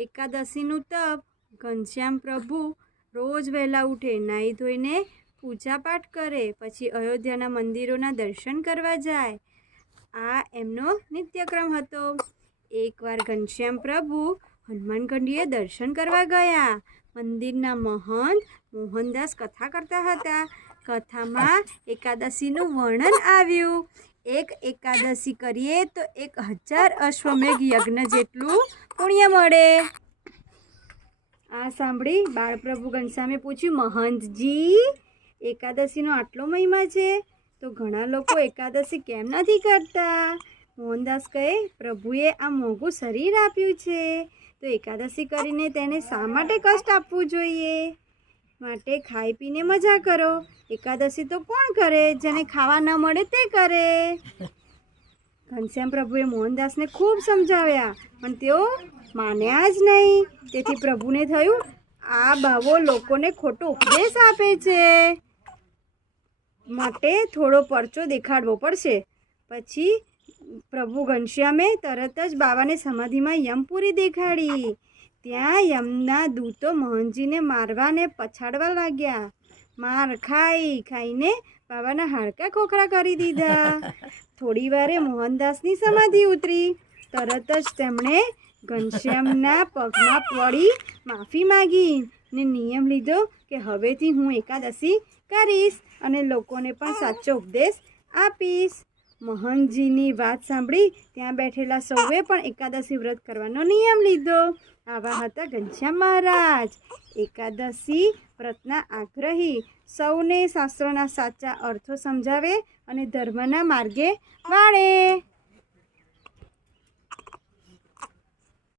એકાદશીનું તપ, ઘનશ્યામ પ્રભુ રોજ વહેલા ઉઠે, નાહી ધોઈને પૂજાપાઠ કરે, પછી અયોધ્યાના મંદિરોના દર્શન કરવા જાય. આ એમનો નિત્યક્રમ હતો. એકવાર ઘનશ્યામ પ્રભુ હનુમાનગઢીએ દર્શન કરવા ગયા. મંદિરના મહંત મોહનદાસ કથા કરતા હતા. કથામાં એકાદશીનું વર્ણન આવ્યું. એક એકાદશી કરીએ તો એક હજાર અશ્વમેઘ યજ્ઞ જેટલું પુણ્ય મળે. આ સાંભળી બાળપ્રભુ ઘનશ્યામે પૂછ્યું, મહંતજી, એકાદશીનો આટલો મહિમા છે? તો ઘણા લોકો એકાદશી કેમ નથી કરતા? મોહનદાસ કહે, પ્રભુએ આ મોંઘું શરીર આપ્યું છે. તો એકાદશી કરીને તેને શા માટે કષ્ટ આપવું જોઈએ? માટે ખાઈ પીને મજા કરો. એકાદશી તો કોણ કરે? જેને ખાવા ન મળે તે કરે. ઘનશ્યામ પ્રભુએ મોહનદાસને ખૂબ સમજાવ્યા, પણ તેઓ માન્યા જ નહીં. તેથી પ્રભુને થયું, આ બાવો લોકોને ખોટો ઉપદેશ આપે છે. માટે થોડો પરચો દેખાડવો પડશે. પછી પ્રભુ ઘનશ્યામે તરત જ બાવાને સમાધિમાં યમપુરી દેખાડી. ત્યાં યમના દૂતો મોહનજીને મારવાને પછાડવા લાગ્યા. માર ખાઈ ખાઈને બાબાના હાડકા ખોખરા કરી દીધા. થોડી વારે મોહનદાસની સમાધિ ઉતરી. તરત જ તેમણે ઘનશ્યામના પગમાં પડી માફી માગી ને નિયમ લીધો કે હવેથી હું એકાદશી કરીશ અને લોકોને પણ સાચો ઉપદેશ આપીશ. મહંતજીની વાત સાંભળી ત્યાં બેઠેલા સૌએ પણ એકાદશી વ્રત કરવાનો નિયમ લીધો. આવા હતા ઘનશ્યામ મહારાજ. એકાદશી વ્રતના આગ્રહી સૌને શાસ્ત્રોના સાચા અર્થો સમજાવે અને ધર્મના માર્ગે વાળે.